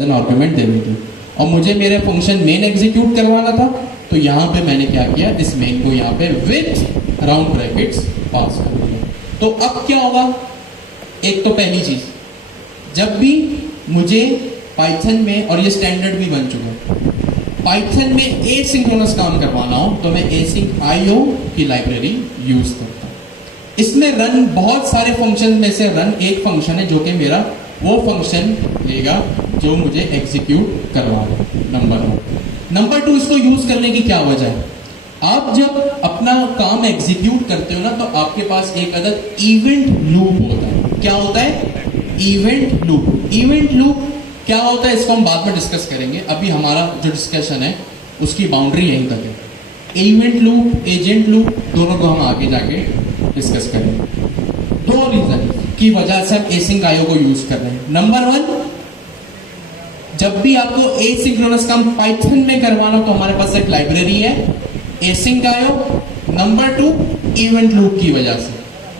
N argument देनी थी और मुझे मेरे फंक्शन मेन एग्जीक्यूट करवाना था, तो यहाँ पे मैंने क्या किया, इस मेन को यहाँ पे विथ राउंड ब्रैकेट्स पास कर दिया। तो अब क्या होगा, एक तो पहली चीज, जब भी मुझे पाइथन में, और ये स्टैंडर्ड भी बन चुका है, पाइथन में एसिंक्रोनस काम करवाना हो तो मैं एसिंक आईओ की लाइब्रेरी यूज करता हूँ। इसमें रन बहुत सारे फंक्शन में से रन एक फंक्शन है जो कि मेरा वो फंक्शन लेगा जो मुझे एग्जीक्यूट करवाना। नंबर 1। नंबर 2, इसको यूज करने की क्या वजह है, आप जब अपना काम एग्जीक्यूट करते हो ना तो आपके पास एक अदद इवेंट लूप होता है। क्या होता है, इवेंट लूप। इवेंट लूप क्या होता है इसको हम बाद में डिस्कस करेंगे, अभी हमारा जो डिस्कशन है उसकी बाउंड्री यहीं तक है। इवेंट लूप, एजेंट लूप, दोनों को हम आगे जाके डिस्कस करेंगे। 2 रीजन की वजह से हम एसिंक आईओ को यूज कर रहे हैं। नंबर 1, जब भी आपको एसिंक्रोनस काम पाइथन में करवाना तो हमारे पास एक लाइब्रेरी है async IO. Number 2, event loop की वजह से।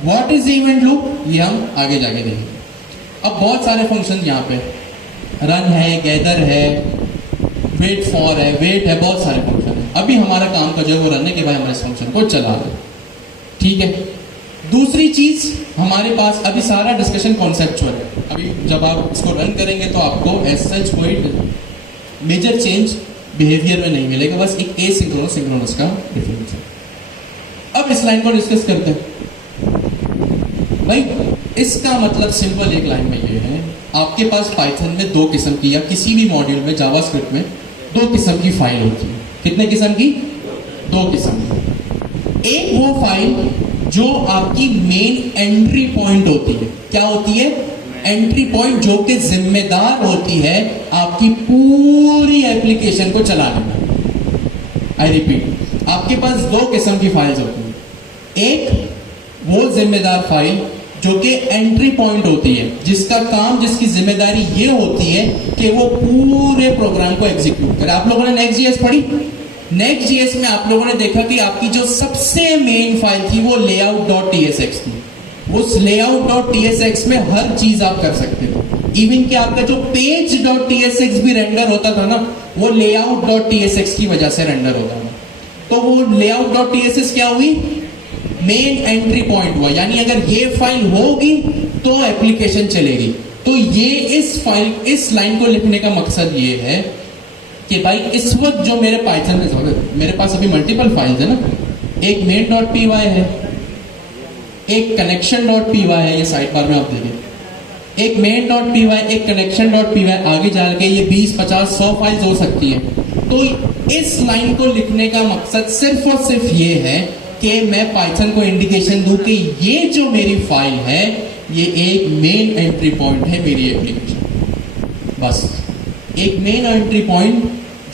व्हाट इज इवेंट लूप, ये हम आगे जाके देखेंगे। अब बहुत सारे फंक्शन यहाँ पे रन है, गैदर है, वेट फॉर है, वेट है, बहुत सारे फंक्शन है। अभी हमारा काम का जो है वो रन है कि भाई हमारे इस फंक्शन को चला दे, ठीक है। दूसरी चीज हमारे पास, अभी सारा डिस्कशन कॉन्सेप्चुअल है, अभी जब आप इसको रन करेंगे तो आपको एज सच कोई मेजर चेंज बिहेवियर में नहीं मिलेगा, बस एक एसिंक्रोनस सिंक्रोनस का डिफरेंस है। अब इस लाइन को डिस्कस करते हैं। भाई इसका मतलब सिंपल एक लाइन में ये है, आपके पास पाइथन में 2 किस्म की, या किसी भी मॉड्यूल में जावास्क्रिप्ट में 2 किस्म की फाइल होती है। कितने किस्म की, 2 किस्म की। एक वो फाइल जो आपकी मेन एंट्री पॉइंट होती है। क्या होती है, एंट्री पॉइंट, जो कि जिम्मेदार होती है आपकी पूरी एप्लीकेशन को चलाने में। आई रिपीट, आपके पास 2 किस्म की फाइल्स होती है। एक वो जिम्मेदार फाइल जो कि एंट्री पॉइंट होती है, जिसका काम, जिसकी जिम्मेदारी ये होती है कि वो पूरे प्रोग्राम को एग्जीक्यूट करे। आप लोगों ने नेक्स्ट.जेएस पढ़ी, नेक्स्ट.जेएस में आप लोगों ने देखा कि आपकी जो सबसे मेन फाइल थी वो layout.tsx थी। उस layout.tsx में हर चीज आप कर सकते थे, इवन कि आपका जो page.tsx भी रेंडर होता था ना, वो layout.tsx की वजह से रेंडर होता था। तो वो layout.tsx क्या हुई, मेन एंट्री पॉइंट हुआ, यानी अगर ये फाइल होगी तो एप्लीकेशन चलेगी। तो ये इस फाइल, इस लाइन को लिखने का मकसद ये है कि भाई इस वक्त जो मेरे पाइथन में, मेरे पास अभी मल्टीपल फाइल्स है ना, एक main.py है, एक connection.py है, ये साइड बार में आप देखिए, एक main.py, एक connection.py, आगे जाके ये 20, 50, 100 फाइल्स हो सकती है। तो इस लाइन को लिखने का मकसद सिर्फ और सिर्फ ये है कि मैं पाइथन को इंडिकेशन दूं कि ये जो मेरी फाइल है ये एक मेन एंट्री पॉइंट है मेरी एप्लीकेशन। बस एक मेन एंट्री पॉइंट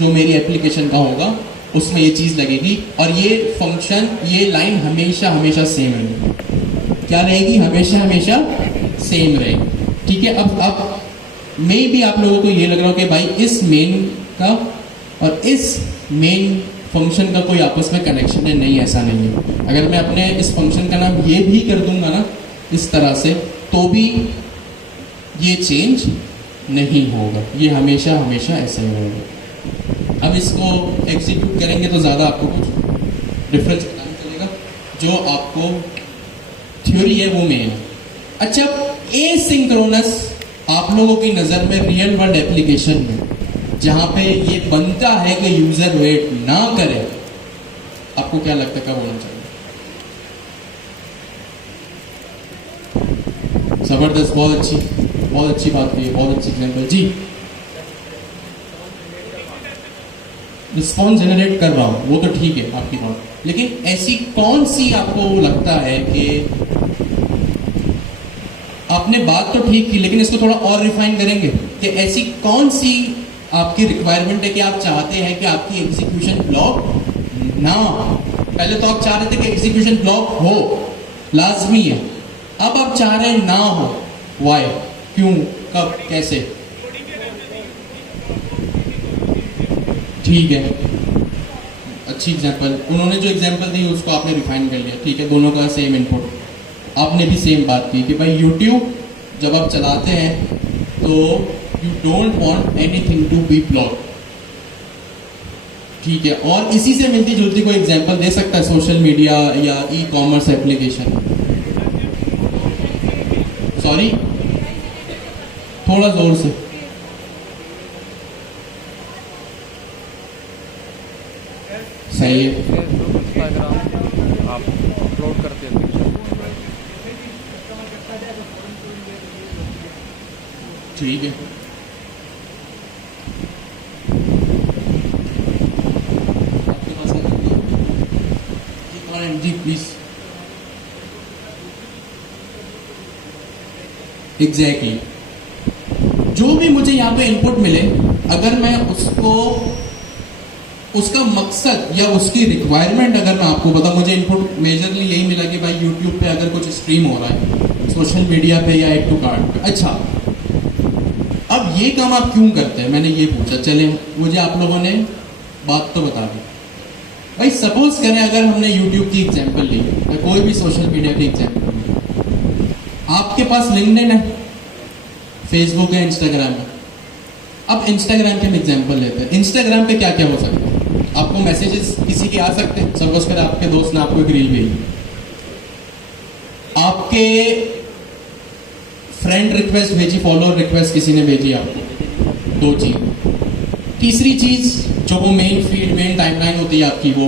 जो मेरी एप्लीकेशन का होगा उसमें ये चीज लगेगी, और ये फंक्शन, ये लाइन हमेशा हमेशा सेम रहेगी। क्या रहेगी, हमेशा हमेशा सेम रहेगी, ठीक है। अब मे भी आप लोगों को ये लग रहा हो कि भाई इस मेन का और इस मेन फंक्शन का कोई आपस में कनेक्शन है। नहीं, ऐसा नहीं है। अगर मैं अपने इस फंक्शन का नाम ये भी कर दूंगा ना इस तरह से, तो भी ये चेंज नहीं होगा, ये हमेशा हमेशा ऐसे ही रहेगा। अब इसको एग्जीक्यूट करेंगे तो ज़्यादा आपको कुछ डिफरेंस पता नहीं चलेगा, जो आपको थ्योरी है वो मेन है। अच्छा, एसिंक्रोनस आप लोगों की नज़र में रियल वर्ल्ड एप्लीकेशन में जहां पे ये बनता है कि यूजर वेट ना करे, आपको क्या लगता है कब होना चाहिए? जबरदस्त, बहुत अच्छी बात की है, बहुत अच्छी एग्जांपल जी। रिस्पॉन्स जनरेट कर रहा हूं वो तो ठीक है आपकी बात, लेकिन ऐसी कौन सी आपको लगता है कि आपने बात तो ठीक की, लेकिन इसको थोड़ा और रिफाइन करेंगे कि ऐसी कौन सी आपकी रिक्वायरमेंट है कि आप चाहते हैं कि आपकी एग्जीक्यूशन ब्लॉक ना हो? पहले तो आप चाह रहे थे कि एग्जीक्यूशन ब्लॉक हो, लाजमी है। अब आप चाह रहे हैं ना हो, वाई, क्यों, कब, कैसे? ठीक है, अच्छी एग्जांपल। उन्होंने जो एग्जांपल दी उसको आपने रिफाइन कर लिया, ठीक है, दोनों का सेम इनपुट। आपने भी सेम बात की कि भाई यूट्यूब जब आप चलाते हैं तो you don't want anything to be blocked. ठीक है, और इसी से मिलती जुलती कोई एग्जांपल दे सकता है सोशल मीडिया या ई कॉमर्स एप्लीकेशन? सॉरी, थोड़ा जोर से। सही है, फेसबुक, इंस्टाग्राम आप अपलोड करते हैं। ठीक है, आपके पास जी प्लीज। एग्जैक्टली, जो भी मुझे यहाँ पे इनपुट मिले, अगर मैं उसको उसका मकसद या उसकी रिक्वायरमेंट अगर मैं आपको बताऊं, मुझे इनपुट मेजरली यही मिला कि भाई यूट्यूब पे अगर कुछ स्ट्रीम हो रहा है, सोशल मीडिया पे या एड टू कार्ड पे, अच्छा अब ये काम आप क्यों करते हैं, मैंने ये पूछा। चले, मुझे आप लोगों ने बात तो बता दी। भाई सपोज करें अगर हमने यूट्यूब की एग्जाम्पल ली या कोई भी सोशल मीडिया की एग्जाम्पल ली, आपके पास लिंक्डइन है, फेसबुक है, इंस्टाग्राम है। अब इंस्टाग्राम के हम एग्जाम्पल लेते हैं। इंस्टाग्राम पे क्या क्या हो सकता है? आपको मैसेजेस किसी के आ सकते हैं। सपोज करें आपके दोस्त ने आपको एक रील भेजी, आपके फ्रेंड रिक्वेस्ट भेजी, फॉलोअर रिक्वेस्ट किसी ने भेजी आपको, 2 चीज। तीसरी चीज जो वो मेन फीड, मेन टाइमलाइन होती है आपकी, वो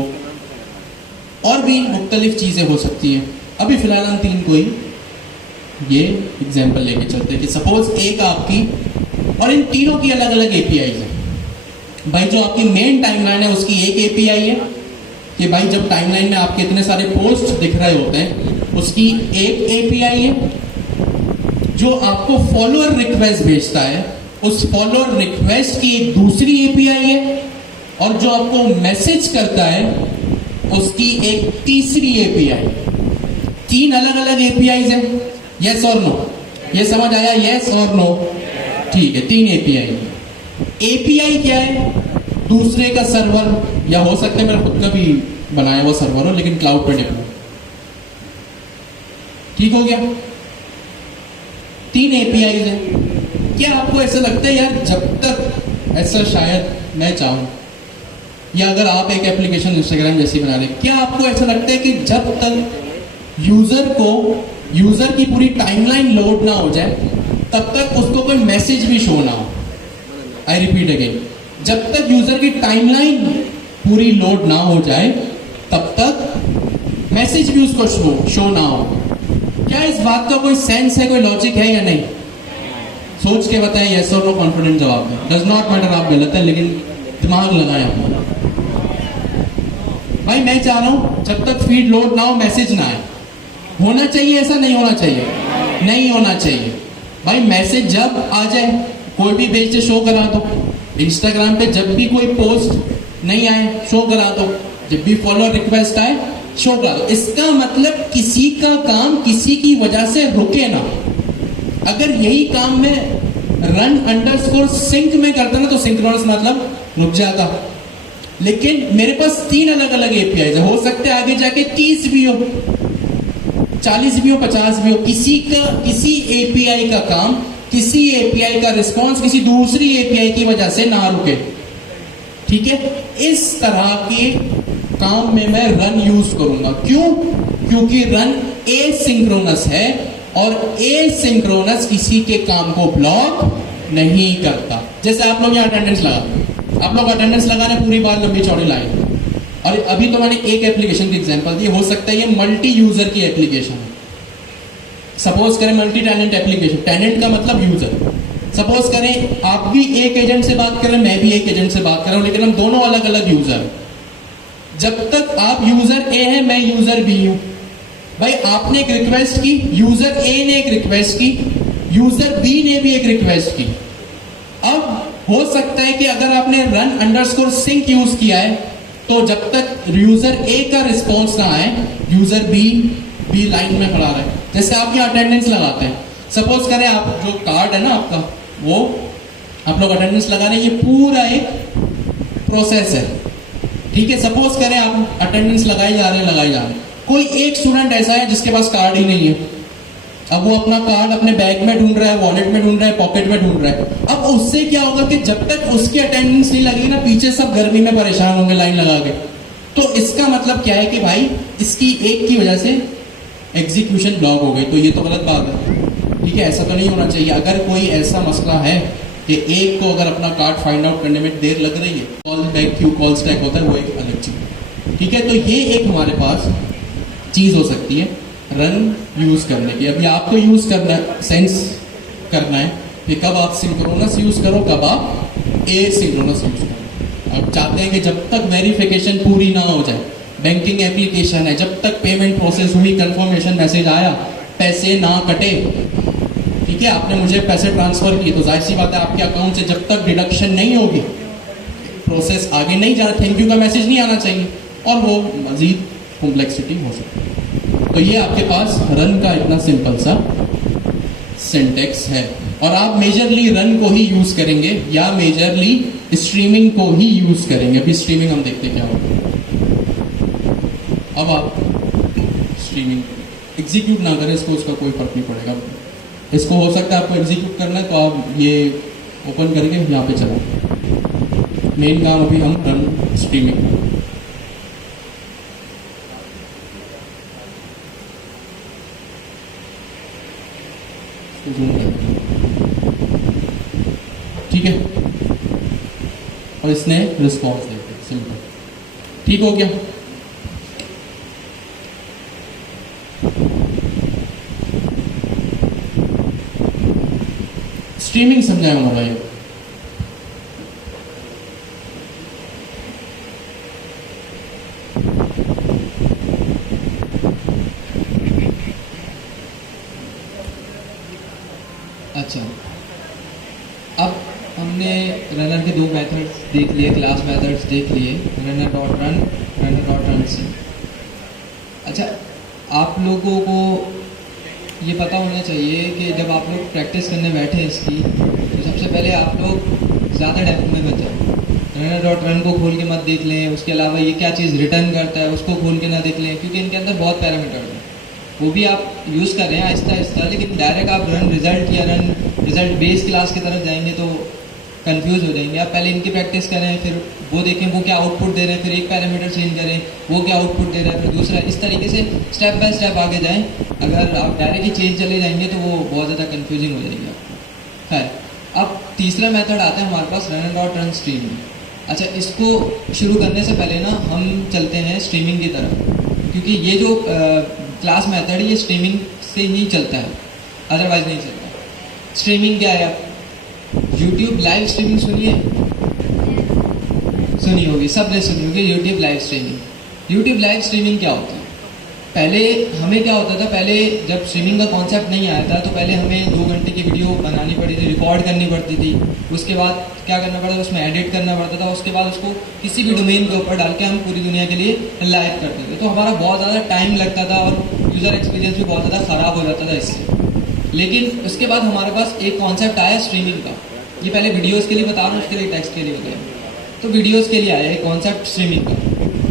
और भी मुख्तलिफ चीजें हो सकती हैं। अभी फिलहाल हम 3 को ही ये एग्जाम्पल लेके चलते हैं कि सपोज एक आपकी, और इन तीनों की अलग अलग एपीआई है। भाई जो आपकी मेन टाइमलाइन है उसकी एक एपीआई है कि भाई जब टाइमलाइन में आपके इतने सारे पोस्ट दिख रहे होते हैं, उसकी एक एपीआई है। जो आपको फॉलोअर रिक्वेस्ट भेजता है, उस फॉलोअर रिक्वेस्ट की एक दूसरी एपीआई है। और जो आपको मैसेज करता है, उसकी एक तीसरी एपीआई। 3 अलग अलग एपीआई है। यस और नो? ये समझ आया? यस और नो? ठीक है, 3 एपीआई। एपीआई क्या है? दूसरे का सर्वर, या हो सकता है मेरा खुद का भी बनाया हुआ सर्वर हो लेकिन क्लाउड पर डिप्लॉय। ठीक हो गया? 3 एपीआई है। क्या आपको ऐसा लगता है यार, जब तक ऐसा शायद मैं चाहूं, या अगर आप एक एप्लीकेशन इंस्टाग्राम जैसी बना रहे, क्या आपको ऐसा लगता है कि जब तक यूजर की पूरी टाइमलाइन लोड ना हो जाए, तब तक उसको कोई मैसेज भी शो ना हो? आई रिपीट अगेन, जब तक यूजर की टाइमलाइन पूरी लोड ना हो जाए, तब तक मैसेज भी उसको शो ना हो। क्या इस बात का कोई सेंस है, कोई लॉजिक है या नहीं? सोच के बताएं, यस और नो कॉन्फिडेंट जवाब में। डज नॉट मैटर आप गलत है, लेकिन दिमाग लगाएं अपना। भाई मैं चाह रहा हूं जब तक फीड लोड ना हो, मैसेज ना आए। होना चाहिए ऐसा? नहीं होना चाहिए? नहीं होना चाहिए। भाई मैसेज जब आ जाए, कोई भी भेज से शो करा दो। इंस्टाग्राम पे जब भी कोई पोस्ट नहीं आए, शो करा दो। जब भी फॉलोअर रिक्वेस्ट आए, शो करा दो। इसका मतलब किसी का काम किसी की वजह से रुके ना। अगर यही काम में रन अंडरस्कोर सिंक में करता ना, तो सिंक्रोनस मतलब रुक जाता। लेकिन मेरे पास 3 अलग अलग एपीआई है। हो सकता है आगे जाके 30 भी हो, 40 भी हो, 50 भी हो। किसी एपीआई का काम, किसी एपीआई का रिस्पॉन्स किसी दूसरी एपीआई की वजह से ना रुके। ठीक है, इस तरह के काम में मैं रन यूज करूंगा। क्यों? क्योंकि रन एसिंक्रोनस है, और एसिंक्रोनस किसी के काम को ब्लॉक नहीं करता। जैसे आप लोग यहाँ अटेंडेंस लगा, आप लोग अटेंडेंस लगाने पूरी बार लंबी चौड़ी लाइन, और अभी तो मैंने एक एप्लीकेशन की एग्जांपल दी। हो सकता है ये मल्टी यूजर की एप्लीकेशन है। सपोज करें मल्टी टेनेंट एप्लीकेशन, टेनेंट का मतलब यूजर। सपोज करें आप भी एक एजेंट से बात कर रहे हैं, मैं भी एक एजेंट से बात कर रहा हूं, लेकिन हम दोनों अलग अलग यूजर। जब तक आप यूजर ए हैं, मैं यूजर बी हूं। भाई आपने एक रिक्वेस्ट की, यूजर ए ने एक रिक्वेस्ट की, यूजर बी ने भी एक रिक्वेस्ट की। अब हो सकता है कि अगर आपने रन अंडरस्कोर सिंक यूज किया है, तो जब तक यूजर ए का रिस्पॉन्स ना आए, यूजर बी लाइन में खड़ा रहे। जैसे आप यहाँ अटेंडेंस लगाते हैं, सपोज करें आप जो कार्ड है ना आपका, वो आप लोग अटेंडेंस लगा रहे हैं, ये पूरा एक प्रोसेस है। ठीक है, सपोज करें आप अटेंडेंस लगाई जा रहे हैं। कोई एक स्टूडेंट ऐसा है जिसके पास कार्ड ही नहीं है। अब वो अपना कार्ड अपने बैग में ढूंढ रहा है, वॉलेट में ढूंढ रहा है, पॉकेट में ढूंढ रहा है। अब उससे क्या होगा कि जब तक उसकी अटेंडेंस नहीं लगेगी ना, पीछे सब गर्मी में परेशान होंगे लाइन लगा के। तो इसका मतलब क्या है कि भाई इसकी एक की वजह से एग्जीक्यूशन ब्लॉक हो गई, तो ये तो गलत बात है। ठीक है, ऐसा तो नहीं होना चाहिए। अगर कोई ऐसा मसला है कि एक को अगर अपना कार्ड फाइंड आउट करने में देर लग रही है, call back Q call stack होता है, वो एक अलग चीज। ठीक है, तो ये एक हमारे पास चीज हो सकती है रन यूज करने की। अभी आपको यूज करना है, सेंस करना है कि कब आप सिंक्रोनस यूज करो, कब आप एसिंक्रोनस यूज करो। आप चाहते हैं कि जब तक वेरिफिकेशन पूरी ना हो जाए, बैंकिंग एप्लीकेशन है, जब तक पेमेंट प्रोसेस हुई, कंफर्मेशन मैसेज आया, पैसे ना कटे, ठीक है, आपने मुझे पैसे ट्रांसफर किए, तो जाहिर सी बात है आपके अकाउंट से जब तक डिडक्शन नहीं होगी, प्रोसेस आगे नहीं जा रहा, थैंक यू का मैसेज नहीं आना चाहिए, और वो मजीद कॉम्प्लेक्सिटी हो सकती है। तो ये आपके पास रन का इतना सिंपल सा सिंटेक्स है, और आप मेजरली रन को ही यूज करेंगे या मेजरली स्ट्रीमिंग को ही यूज करेंगे। अभी स्ट्रीमिंग हम देखते क्या होगा। अब आप स्ट्रीमिंग एग्जीक्यूट ना करें इसको, उसका कोई फर्क नहीं पड़ेगा। इसको हो सकता है आपको एग्जीक्यूट करना है, तो आप ये ओपन करके यहाँ पे चलो। मेन काम अभी हम रन स्ट्रीमिंग का। ठीक है, और इसने रिस्पॉन्स दे दिया, सिंपल। ठीक हो गया। स्ट्रीमिंग समझाऊंगा भाई। अच्छा, अब हमने रनर के दो मेथड्स देख लिए, क्लास मेथड्स देख लिए, runner dot run, runner dot run C. अच्छा, आप लोगों को ये पता होना चाहिए कि जब आप लोग प्रैक्टिस करने बैठे इसकी, तो सबसे पहले आप लोग ज़्यादा डेप्थ में मत जाओ। रनर डॉट रन को खोल के मत देख लें, उसके अलावा ये क्या चीज़ रिटर्न करता है उसको खोल के ना देख लें, क्योंकि इनके अंदर बहुत पैरामीटर हैं, वो भी आप यूज़ कर रहे हैं आहिस्ता आहिस्ता। लेकिन डायरेक्ट आप रन रिजल्ट या रन रिजल्ट बेस्ड क्लास की तरफ जाएंगे तो कंफ्यूज हो जाएंगे। आप पहले इनकी प्रैक्टिस करें, फिर वो देखें वो क्या आउटपुट दे रहे हैं, फिर एक पैरामीटर चेंज करें, वो क्या आउटपुट दे रहा है, फिर दूसरा, इस तरीके से स्टेप बाय स्टेप आगे जाएं। अगर आप डायरेक्ट ही चेंज चले जाएंगे तो वो बहुत ज़्यादा कन्फ्यूजिंग हो जाएगी आपको। खैर, अब तीसरा मेथड आता है हमारे पास रनर डॉट रन स्ट्रीमिंग। अच्छा, इसको शुरू करने से पहले ना हम चलते हैं स्ट्रीमिंग की तरफ, क्योंकि ये जो क्लास मेथड ये स्ट्रीमिंग से ही चलता है, अदरवाइज नहीं चलता। स्ट्रीमिंग क्या है? यूट्यूब लाइव स्ट्रीमिंग सुनी होगी, सबने सुनी होगी YouTube live streaming. YouTube live streaming क्या होती है? पहले हमें क्या होता था, पहले जब स्ट्रीमिंग का कॉन्सेप्ट नहीं आया था तो पहले हमें 2 घंटे की वीडियो बनानी पड़ी थी, रिकॉर्ड करनी पड़ती थी, उसके बाद क्या करना पड़ता था, उसमें एडिट करना पड़ता था, उसके बाद उसको किसी भी डोमेन के ऊपर डाल के हम पूरी दुनिया के लिए लाइव करते थे। तो हमारा बहुत ज़्यादा टाइम लगता था और यूज़र एक्सपीरियंस भी बहुत ज़्यादा ख़राब हो जाता था इससे। लेकिन उसके बाद हमारे पास एक कॉन्सेप्ट आया स्ट्रीमिंग का। ये पहले वीडियोज़ के लिए बता रहा हूँ, उसके लिए टेक्स्ट के लिए बताया। तो वीडियोज़ के लिए आया एक कॉन्सेप्ट स्ट्रीमिंग का।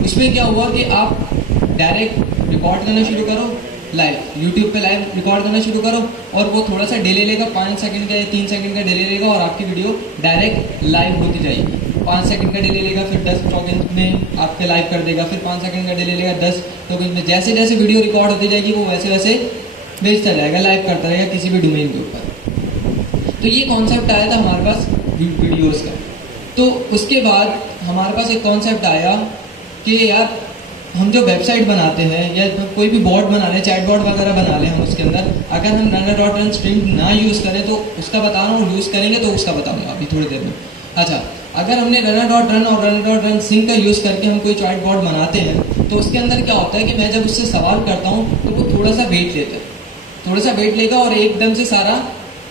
उसमें क्या हुआ कि आप डायरेक्ट रिकॉर्ड करना शुरू करो, लाइव यूट्यूब पे लाइव रिकॉर्ड करना शुरू करो, और वो थोड़ा सा डिले लेगा, 5 सेकंड का या 3 सेकंड का डिले लेगा, और आपकी वीडियो डायरेक्ट लाइव होती जाएगी। 5 सेकंड का डिले लेगा, फिर 10 सेकंड में आपके लाइव कर देगा, फिर 5 सेकंड का डिले लेगा, 10 सेकंड में। जैसे जैसे वीडियो रिकॉर्ड होती जाएगी वो वैसे वैसे भेजता जाएगा, लाइव करता रहेगा किसी भी डोमेन के ऊपर। तो ये कॉन्सेप्ट आया था हमारे पास वीडियोज़ का। तो उसके बाद हमारे पास एक कॉन्सेप्ट आया कि यार हम जो वेबसाइट बनाते हैं या कोई भी बॉट बना लें, चैट बॉट वगैरह बना लें हम, उसके अंदर अगर हम रनर डॉट रन स्ट्रीम ना यूज़ करें तो उसका बता रहा हूँ, यूज़ करेंगे तो उसका बताऊँगा अभी थोड़ी देर में। अच्छा, अगर हमने रनर डॉट रन और रनर डॉट रन सिंक का यूज़ करके हम कोई चैट बॉट बनाते हैं तो उसके अंदर क्या होता है कि मैं जब उससे सवाल करता हूँ तो वो थोड़ा सा वेट लेता है, थोड़ा सा वेट लेगा और एकदम से सारा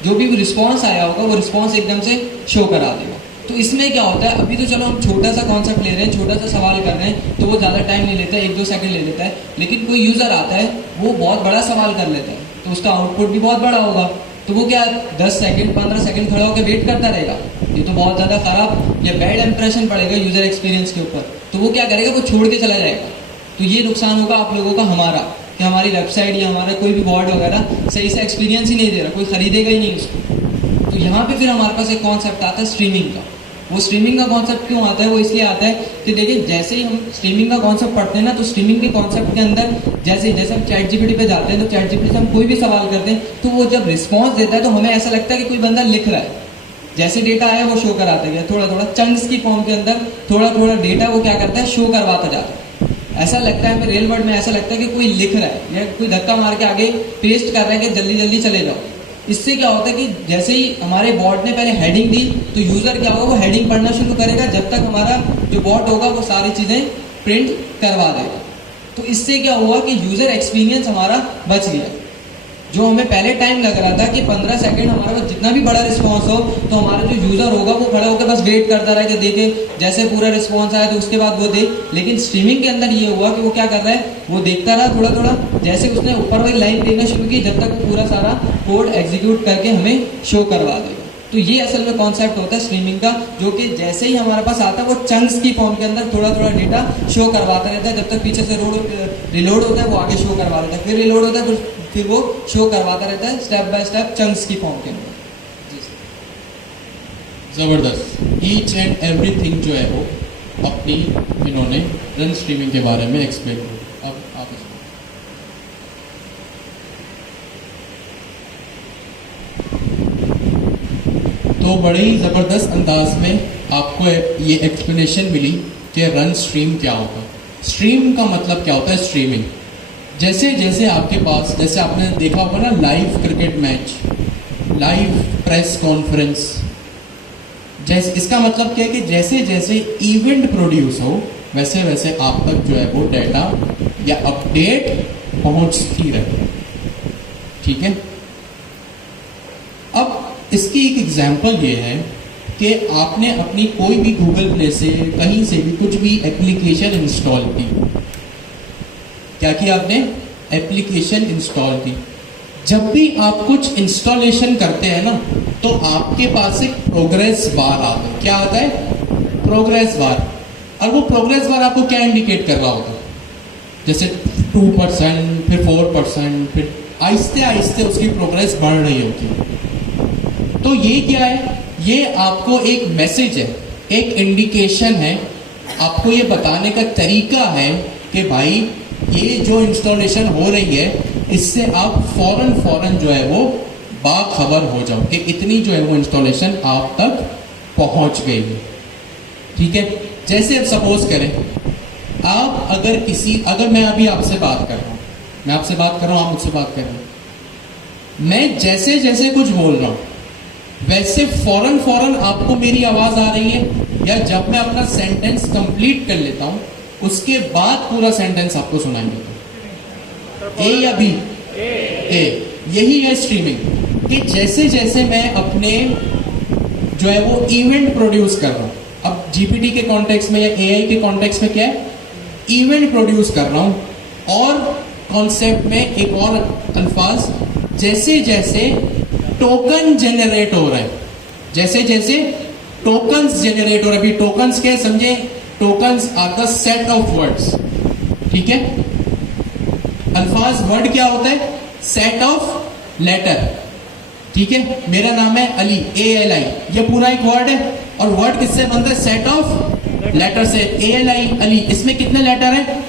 जो भी रिस्पॉन्स आया होगा वो रिस्पॉन्स एकदम से शो करा देगा। तो इसमें क्या होता है, अभी तो चलो हम छोटा सा कॉन्सेप्ट ले रहे हैं, छोटा सा सवाल कर रहे हैं, तो वो ज़्यादा टाइम नहीं लेता है, 1-2 सेकंड ले लेता है। लेकिन कोई यूज़र आता है वो बहुत बड़ा सवाल कर लेता है, तो उसका आउटपुट भी बहुत बड़ा होगा, तो वो क्या 10 सेकंड 15 सेकंड खड़ा होकर वेट करता रहेगा। ये तो बहुत ज़्यादा ख़राब या बैड इंप्रेशन पड़ेगा यूज़र एक्सपीरियंस के ऊपर। तो वो क्या करेगा, वो छोड़ के चला जाएगा। तो ये नुकसान होगा आप लोगों का हमारा। कि हमारी वेबसाइट या हमारा कोई भी बॉर्ड वगैरह सही से एक्सपीरियंस ही नहीं दे रहा, कोई खरीदेगा ही नहीं उसको। तो यहाँ पे फिर हमारे पास एक कॉन्सेप्ट आता है स्ट्रीमिंग का। वो स्ट्रीमिंग का कॉन्सेप्ट क्यों आता है? वो इसलिए आता है कि देखिए जैसे ही हम स्ट्रीमिंग का कॉन्सेप्ट पढ़ते हैं ना, तो स्ट्रीमिंग के कॉन्सेप्ट के अंदर जैसे हम चैट जीपीटी पे जाते हैं, तो चैट जीपीटी से हम कोई भी सवाल करते हैं, तो वो जब रिस्पॉन्स देता है तो हमें ऐसा लगता है कि कोई बंदा लिख रहा है। जैसे डेटा आया वो शो कराता गया, थोड़ा थोड़ा चंक्स की फॉर्म के अंदर थोड़ा थोड़ा डेटा वो क्या करता है, शो करवाता जाता है। ऐसा लगता है हमें रियल वर्ल्ड में ऐसा लगता है कि कोई लिख रहा है या कोई धक्का मार के आगे पेस्ट कर रहा है कि जल्दी जल्दी चले जाओ। इससे क्या होता है कि जैसे ही हमारे बॉट ने पहले हेडिंग दी, तो यूजर क्या होगा, वो हेडिंग पढ़ना शुरू करेगा, जब तक हमारा जो बॉट होगा वो सारी चीजें प्रिंट करवा देगा। तो इससे क्या हुआ कि यूजर एक्सपीरियंस हमारा बच गया। जो हमें पहले टाइम लग रहा था कि 15 सेकंड हमारा जितना भी बड़ा रिस्पॉन्स हो, तो हमारा जो यूजर होगा वो खड़ा होकर बस वेट करता रहा कि देखे जैसे पूरा रिस्पॉन्स आया तो उसके बाद वो दे। लेकिन स्ट्रीमिंग के अंदर ये हुआ कि वो क्या कर रहा है, वो देखता रहा थोड़ा थोड़ा, जैसे उसने ऊपर वाली लाइन देना शुरू की, जब तक वो पूरा सारा कोड एग्जीक्यूट करके हमें शो करवा देगा। तो ये असल में कॉन्सेप्ट होता है स्ट्रीमिंग का, जो कि जैसे ही हमारे पास आता है वो चंक्स की फॉर्म के अंदर थोड़ा थोड़ा डेटा शो करवाता रहता है, जब तक पीछे से रिलोड होता है वो आगे शो करवा देता है, फिर रिलोड होता है फिर वो शो करवाता रहता है स्टेप बाय स्टेप चंक्स की फॉर्म के अंदर। जबरदस्त। ईच एंड एवरीथिंग जो है वो अपनी इन्होंने रन स्ट्रीमिंग के बारे में एक्सप्लेन किया। अब आप तो बड़े ही ज़बरदस्त अंदाज में आपको ये एक्सप्लेनेशन मिली कि रन स्ट्रीम क्या होता है। स्ट्रीम का मतलब क्या होता है, स्ट्रीमिंग। जैसे जैसे आपके पास, जैसे आपने देखा होगा ना, live cricket match, live press conference, जैसे इसका मतलब क्या है कि जैसे जैसे इवेंट प्रोड्यूस हो वैसे वैसे आप तक जो है वो डाटा या अपडेट पहुंचती रहे। ठीक है। अब इसकी एक एग्जांपल ये है कि आपने अपनी कोई भी गूगल प्ले से कहीं से भी कुछ भी एप्लीकेशन इंस्टॉल की। क्या किया आपने? एप्लीकेशन इंस्टॉल की। जब भी आप कुछ इंस्टॉलेशन करते हैं ना, तो आपके पास एक प्रोग्रेस बार आता है। क्या आता है? Progress bar. और वो प्रोग्रेस बार आपको क्या इंडिकेट कर रहा होता है? जैसे 2%, फिर 4%, फिर आहिस्ते आहिस्ते उसकी प्रोग्रेस बढ़ रही होती है। तो ये क्या है? ये आपको एक मैसेज है, एक इंडिकेशन है, आपको ये बताने का तरीका है कि भाई ये जो इंस्टॉलेशन हो रही है, इससे आप फौरन जो है वो बाखबर हो जाओ कि इतनी जो है वो इंस्टॉलेशन आप तक पहुंच गई है। ठीक है। जैसे अब सपोज करें आप अगर मैं अभी आपसे बात कर रहा हूं, मैं आपसे बात कर रहा हूं, आप मुझसे बात कर रहे हैं, मैं जैसे जैसे कुछ बोल रहा हूं वैसे फौरन आपको मेरी आवाज आ रही है, या जब मैं अपना सेंटेंस कंप्लीट कर लेता हूं उसके बाद पूरा सेंटेंस आपको सुनाई देता है? ए या बी? ए। यही है स्ट्रीमिंग कि जैसे जैसे मैं अपने जो है वो इवेंट प्रोड्यूस कर रहा हूं, अब जीपीटी के कॉन्टेक्स्ट में या एआई के कॉन्टेक्स्ट में क्या है, इवेंट प्रोड्यूस कर रहा हूं। और कॉन्सेप्ट में एक और अल्फाज, जैसे जैसे टोकन जनरेट हो रहा है, जैसे जैसे टोकन्स जनरेट हो रहे हैं। अभी टोकन्स क्या है समझे? Tokens are the set of words. ठीक है। अल्फाज वर्ड क्या होता है? Set of letter. ठीक है। मेरा नाम है अली, ALI, ये पूरा एक वर्ड है। और वर्ड किससे बनता है? सेट ऑफ लेटर से। ALI अली, इसमें कितने लेटर है?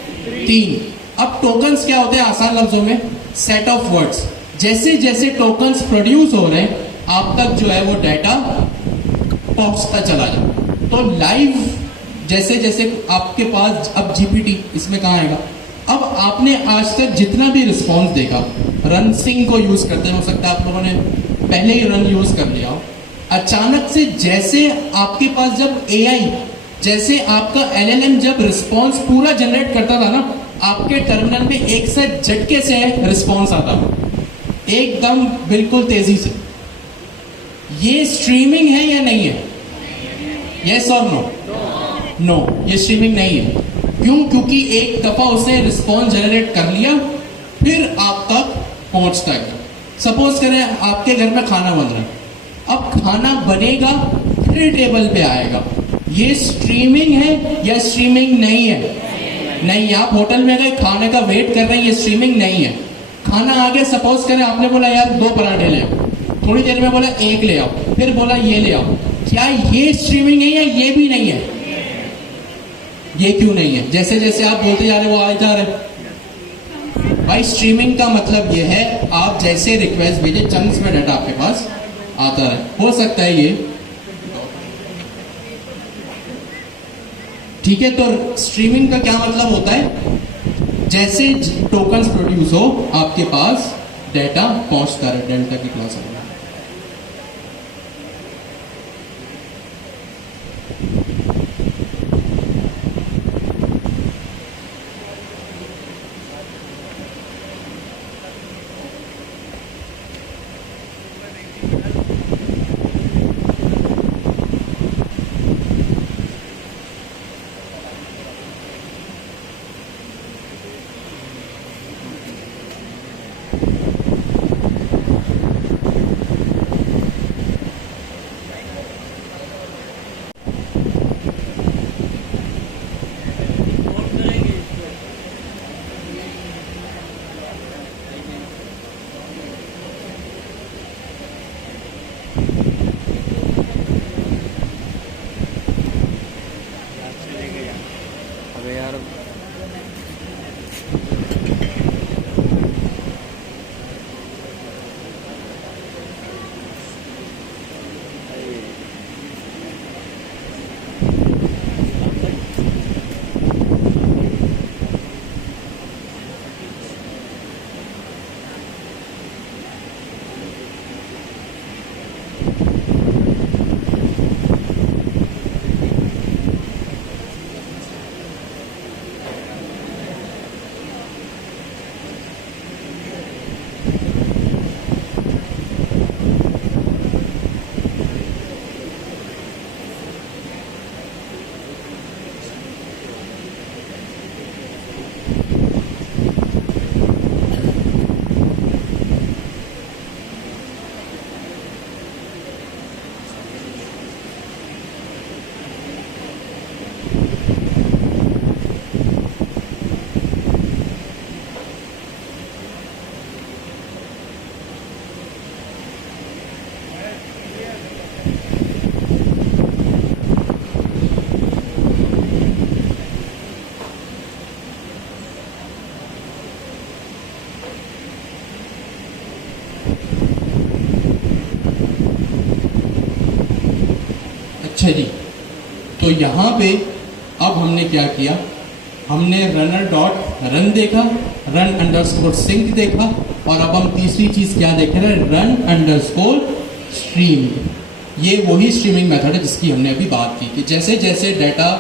3। अब टोकन्स क्या होते हैं? आसान लफ्जों में सेट ऑफ वर्ड्स। जैसे जैसे टोकन्स प्रोड्यूस हो रहे हैं आप तक जो है वो डाटा पहुंचता चला जाए। तो लाइव जैसे जैसे आपके पास, अब जीपीटी इसमें कहाँ आएगा? अब आपने आज तक जितना भी रिस्पॉन्स देखा, रन सिंग को यूज करते हैं, हो सकता है आप लोगों ने पहले ही रन यूज कर लिया हो। अचानक से जैसे आपके पास जब AI, जैसे आपका LLM जब रिस्पॉन्स पूरा जनरेट करता था ना, आपके टर्मिनल में एक से झटके से रिस्पॉन्स आता, एकदम बिल्कुल तेजी से। ये स्ट्रीमिंग है या नहीं है? यस और नो? नो, ये स्ट्रीमिंग नहीं है। क्यों? क्योंकि एक दफा उसने रिस्पॉन्स जनरेट कर लिया, फिर आप तक पहुंचता है। सपोज करें आपके घर में खाना बन रहा है, अब खाना बनेगा फिर टेबल पे आएगा, ये स्ट्रीमिंग है या स्ट्रीमिंग नहीं है? नहीं, आप होटल में गए, खाने का वेट कर रहे हैं, ये स्ट्रीमिंग नहीं है। खाना आ गया, सपोज करें आपने बोला यार 2 पराठे ले आओ, थोड़ी देर में बोला 1 ले आओ, फिर बोला ये ले आओ, क्या ये स्ट्रीमिंग है या ये भी नहीं है? ये क्यों नहीं है? जैसे जैसे आप बोलते जा रहे वो आ जा रहे। भाई स्ट्रीमिंग का मतलब ये है आप जैसे रिक्वेस्ट भेजे चंक्स में डाटा आपके पास आता है। हो सकता है ये, ठीक है। तो स्ट्रीमिंग का क्या मतलब होता है? जैसे टोकन्स प्रोड्यूस हो आपके पास डाटा पहुंचता है डेल्टा की क्लास में। अबे यार अच्छा जी, तो यहाँ पे अब हमने क्या किया? हमने रनर डॉट रन देखा, रन अंडरस्कोर सिंक देखा, और अब हम तीसरी चीज क्या देख रहे हैं? Run underscore stream. ये वही स्ट्रीमिंग मेथड है जिसकी हमने अभी बात की कि जैसे जैसे डाटा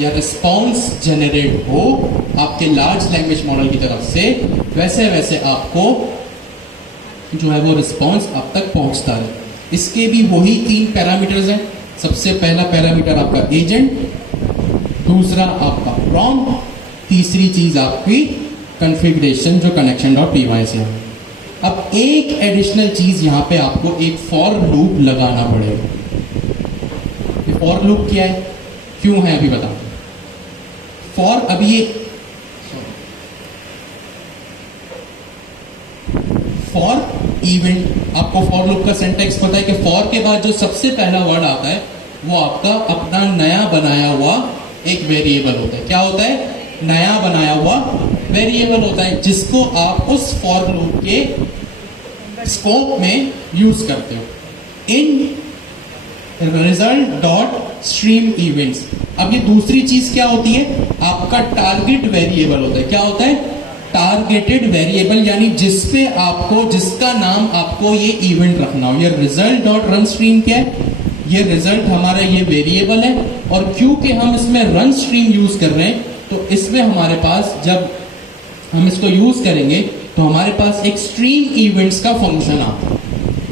या रिस्पॉन्स जनरेट हो आपके लार्ज लैंग्वेज मॉडल की तरफ से, वैसे वैसे आपको जो है वो रिस्पॉन्स अब तक पहुंचता है। इसके भी वही 3 पैरामीटर्स हैं। सबसे पहला पैरामीटर आपका एजेंट, दूसरा आपका प्रॉम्प्ट, तीसरी चीज आपकी कॉन्फ़िगरेशन जो कनेक्शन डॉट py से है। अब एक एडिशनल चीज यहाँ पे आपको एक फॉर लूप लगाना पड़ेगा। ये फॉर लूप क्या है, क्यों है, अभी बताओ। फॉर अब ये फॉर इवेंट, आपको फॉर लूप का सिंटैक्स पता है कि फॉर के बाद जो सबसे पहला वर्ड आता है वो आपका अपना नया बनाया हुआ एक वेरिएबल होता है। क्या होता है? नया बनाया हुआ वेरिएबल होता है जिसको आप उस फॉर लूप के स्कोप में यूज करते हो। इन रिजल्ट डॉट स्ट्रीम इवेंट्स। अब ये दूसरी चीज क्या होती है? आपका टारगेट वेरिएबल होता है। क्या होता है? टारगेटेड वेरिएबल, यानी जिसपे आपको, जिसका नाम आपको ये इवेंट रखना हो। ये रिजल्ट डॉट रन स्ट्रीम क्या है? ये रिजल्ट हमारा ये वेरिएबल है, और क्योंकि हम इसमें रन स्ट्रीम यूज कर रहे हैं तो इसमें हमारे पास जब हम इसको यूज करेंगे तो हमारे पास एक स्ट्रीम इवेंट्स का फंक्शन आता है।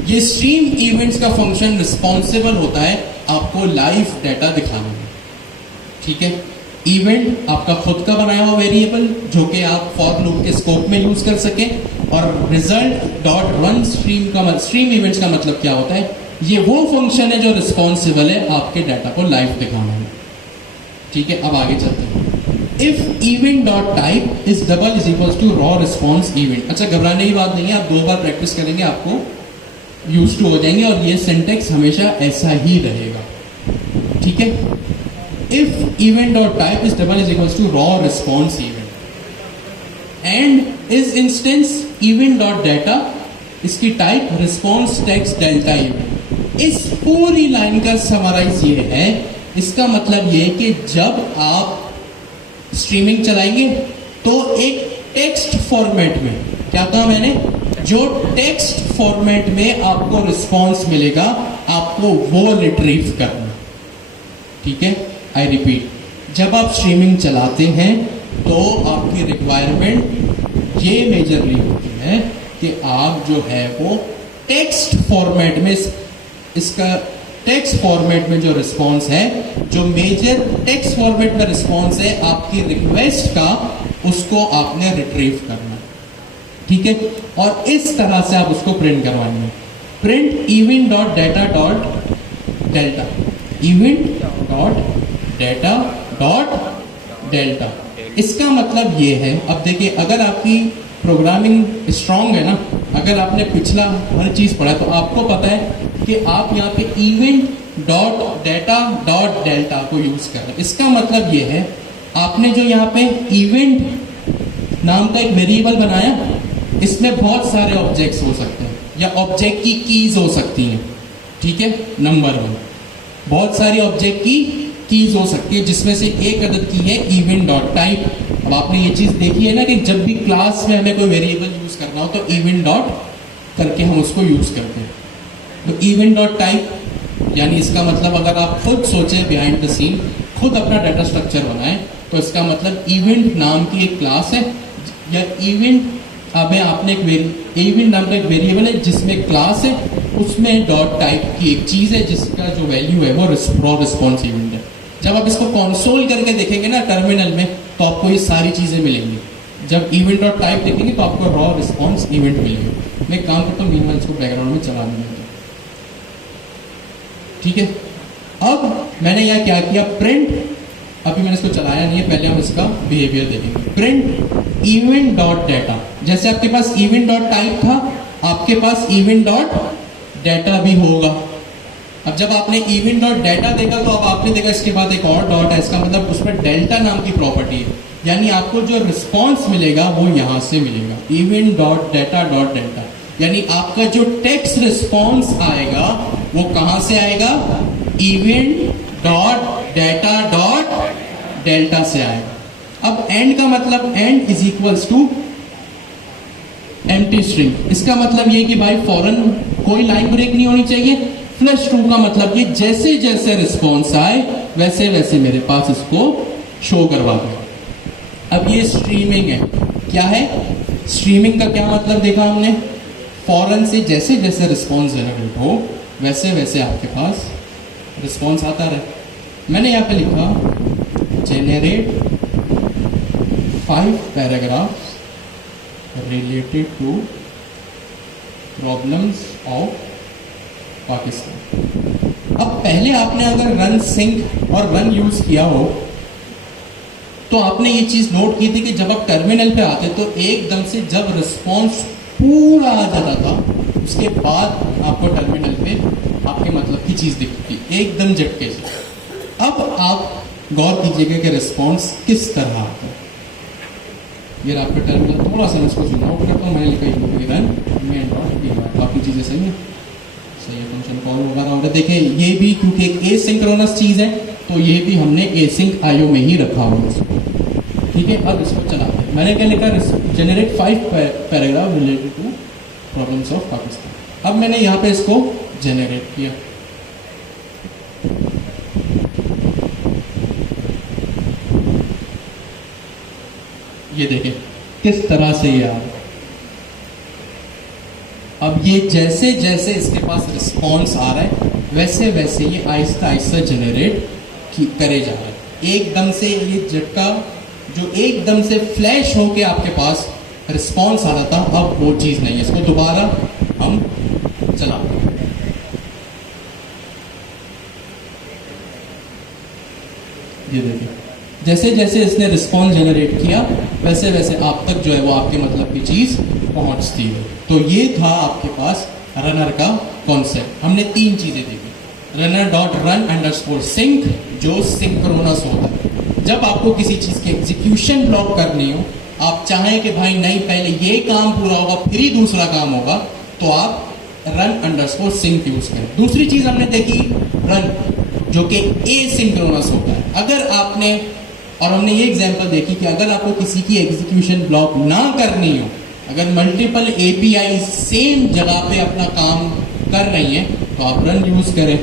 ये स्ट्रीम इवेंट्स का फंक्शन रिस्पॉन्सिबल होता है आपको लाइव डाटा दिखाने में। ठीक है, इवेंट आपका खुद का बनाया हुआ वेरिएबल जो कि आप फॉर लूप के स्कोप में यूज कर सके, और रिजल्ट डॉट रन स्ट्रीम का, स्ट्रीम इवेंट्स का मतलब क्या होता है? ये वो फंक्शन है जो रिस्पॉन्सिबल है आपके डाटा को लाइव दिखाने में। ठीक है, अब आगे चलते हैं। If event dot type is double is equal to raw response event. अच्छा, घबराने की बात नहीं है, आप 2 बार प्रैक्टिस करेंगे आपको यूज टू हो जाएंगे और ये सिंटेक्स हमेशा ऐसा ही रहेगा, ठीक है। If event dot type is double is equal to raw response event and is instance event dot data, इसकी type response text delta event. इस पूरी लाइन का समराइज ये है, इसका मतलब ये है कि जब आप स्ट्रीमिंग चलाएंगे तो एक टेक्स्ट फॉर्मेट में, क्या कहा मैंने, जो टेक्स्ट फॉर्मेट में आपको रिस्पॉन्स मिलेगा आपको वो रिट्रीव करना, ठीक है। आई रिपीट, जब आप स्ट्रीमिंग चलाते हैं तो आपकी रिक्वायरमेंट ये मेजरली होती है कि आप जो है वो टेक्स्ट फॉर्मेट में, इसका टेक्स्ट फॉर्मेट में जो रिस्पॉन्स है, जो मेजर टेक्स्ट फॉर्मेट में रिस्पॉन्स है आपकी रिक्वेस्ट का, उसको आपने रिट्रीव करना, ठीक है। और इस तरह से आप उसको प्रिंट करवाएंगे, print event dot data dot delta, event dot data dot delta. इसका मतलब ये है, अब देखिए अगर आपकी प्रोग्रामिंग स्ट्रांग है ना, अगर आपने पिछला हर चीज पढ़ा तो आपको पता है कि आप यहाँ पे event dot data dot delta को यूज कर रहे हैं। इसका मतलब ये है, आपने जो यहाँ पे इवेंट नाम का एक वेरिएबल बनाया, इसमें बहुत सारे ऑब्जेक्ट्स हो सकते हैं या ऑब्जेक्ट की कीज हो सकती हैं, ठीक है। नंबर 1, बहुत सारी ऑब्जेक्ट की कीज हो सकती है जिसमें से एक अदद की है इवेंट डॉट टाइप। अब आपने ये चीज देखी है ना कि जब भी क्लास में हमें कोई वेरिएबल यूज करना हो तो इवेंट डॉट करके हम उसको यूज करते हैं। तो इवेंट डॉट टाइप यानी इसका मतलब अगर आप खुद सोचें बिहाइंड द सीन, खुद अपना डाटा स्ट्रक्चर बनाएं, तो इसका मतलब इवेंट नाम की एक क्लास है या इवेंट, अब आपने एक इवेंट नाम का एक वेरिएबल है जिसमें क्लास है, उसमें डॉट टाइप की एक चीज है जिसका जो वैल्यू है वो रॉ रिस्पॉन्स इवेंट है। जब आप इसको कंसोल करके देखेंगे ना टर्मिनल में, तो आपको ये सारी चीजें मिलेंगी। जब इवेंट डॉट टाइप देखेंगे तो आपको रॉ रिस्पॉन्स इवेंट मिलेगा। मैं काम करता हूँ, मीनवाइल इसको बैकग्राउंड में चला दूंगा, ठीक है। अब मैंने यह क्या किया, प्रिंट, अभी मैंने इसको चलाया नहीं है, पहले हम इसका बिहेवियर देखेंगे। प्रिंट इवेंट डॉट डाटा, जैसे आपके पास इवेंट डॉट टाइप था, आपके पास इवेंट डॉट डाटा भी होगा। अब जब आपने इवेंट डॉट डाटा देखा तो अब आपने देखा इसके बाद एक और डॉट है, इसका मतलब उसमें डेल्टा नाम की प्रॉपर्टी है, यानी आपको जो रिस्पॉन्स मिलेगा वो यहां से मिलेगा, event dot data dot delta. यानी आपका जो टेक्स्ट रिस्पॉन्स आएगा वो कहां से आएगा, event dot data dot delta से आएगा। अब एंड का मतलब, end is equals to empty string. इसका मतलब ये कि भाई फौरन कोई लाइन ब्रेक नहीं होनी चाहिए। फ्लश ट्रू का मतलब ये जैसे जैसे रिस्पॉन्स आए वैसे वैसे मेरे पास इसको शो करवा दो। अब ये स्ट्रीमिंग है, क्या है स्ट्रीमिंग का क्या मतलब देखा हमने, फौरन से जैसे जैसे रिस्पॉन्स जनरेट हो वैसे वैसे आपके पास रिस्पॉन्स आता रहे। मैंने यहाँ पे लिखा generate 5 paragraphs related to problems of Pakistan. अब पहले आपने अगर रन सिंक और रन यूज किया हो तो आपने ये चीज नोट की थी कि जब आप टर्मिनल पे आते तो एकदम से जब रिस्पॉन्स पूरा आ जाता था उसके बाद आपको टर्मिनल पे आपके मतलब की चीज दिखती थी एकदम झटके से। अब आप गौर कीजिएगा कि रिस्पॉन्स किस तरह आता है। ये आपका टर्मिनल, थोड़ा सा इसको जूम आउट करता हूँ, मैंने लिखा रन मेन डॉट, बाकी चीजें सही है, सही है, फंक्शन कॉल वगैरह हो रहा है। देखिए ये भी क्योंकि एक एसिंक्रोनस चीज है तो ये भी हमने एसिंक आईओ में ही रखा हुआ है, ठीक है। अब इसको चलाते हैं। मैंने क्या लिखा, generate 5 paragraph related to problems of Pakistan. अब मैंने यहाँ पे इसको जेनरेट किया। ये देखें किस तरह से ये आ रहा है। अब ये जैसे जैसे इसके पास रिस्पॉन्स आ रहा है वैसे वैसे ये आहिस्ता आहिस्ता जनरेट करे जा रहा है। एकदम से ये झटका जो एकदम से फ्लैश होके आपके पास रिस्पॉन्स आ रहा था, अब वो चीज नहीं है। इसको दोबारा हम चलाते हैं। ये देखिए जैसे जैसे इसने रिस्पॉन्स जनरेट किया वैसे वैसे आप तक जो है वो आपके मतलब की चीज़ पहुंचती है। तो ये था आपके पास रनर का कॉन्सेप्ट। हमने 3 चीज़ें देखी। Runner dot run underscore sync, जो सिंक्रोनस होता है। जब आपको किसी चीज़ की एग्जीक्यूशन ब्लॉक करनी हो, आप चाहें कि भाई नहीं पहले ये काम पूरा होगा फिर ही दूसरा काम होगा, तो आप रन अंडरस्कोर सिंक यूज करें। दूसरी चीज़ हमने देखी रन, जो कि एसिंक्रोनस होता है। अगर आपने, और हमने ये एग्जांपल देखी कि अगर आपको किसी की एग्जीक्यूशन ब्लॉक ना करनी हो, अगर मल्टीपल एपीआई सेम जगह पे अपना काम कर रही हैं, तो आप रन यूज करें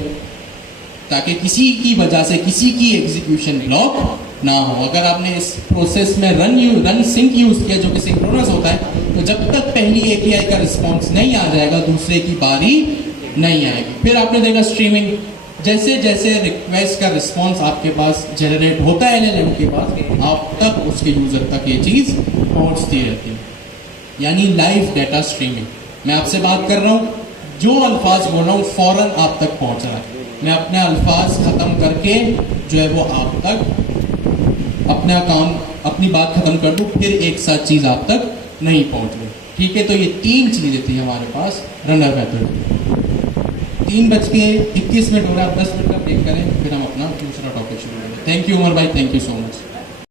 ताकि किसी की वजह से किसी की एग्जीक्यूशन ब्लॉक ना हो। अगर आपने इस प्रोसेस में रन सिंक यूज किया जो कि सिंक्रोनस होता है, तो जब तक पहली एपीआई का रिस्पॉन्स नहीं आ जाएगा दूसरे की बारी नहीं आएगी। फिर आपने देखा स्ट्रीमिंग, जैसे जैसे रिक्वेस्ट का रिस्पॉन्स आपके पास जनरेट होता है एलएलएम के पास, आप तक उसके यूजर तक ये चीज़ पहुंचती रहती है, यानी लाइव डेटा स्ट्रीमिंग। मैं आपसे बात कर रहा हूँ, जो अल्फाज बोल रहा हूँ फौरन आप तक पहुंच रहा है। मैं अपने अल्फाज खत्म करके जो है वो आप तक अपना काम, अपनी बात खत्म कर दूँ, फिर एक साथ चीज़ आप तक नहीं पहुंच रही। ठीक है, तो ये 3 चीज़ें थी हमारे पास रनर मेथड। 3:21 हो रहा है, आप 10 मिनट का ब्रेक करें, फिर हम अपना दूसरा टॉपिक शुरू करें। थैंक यू उमर भाई, थैंक यू सो मच।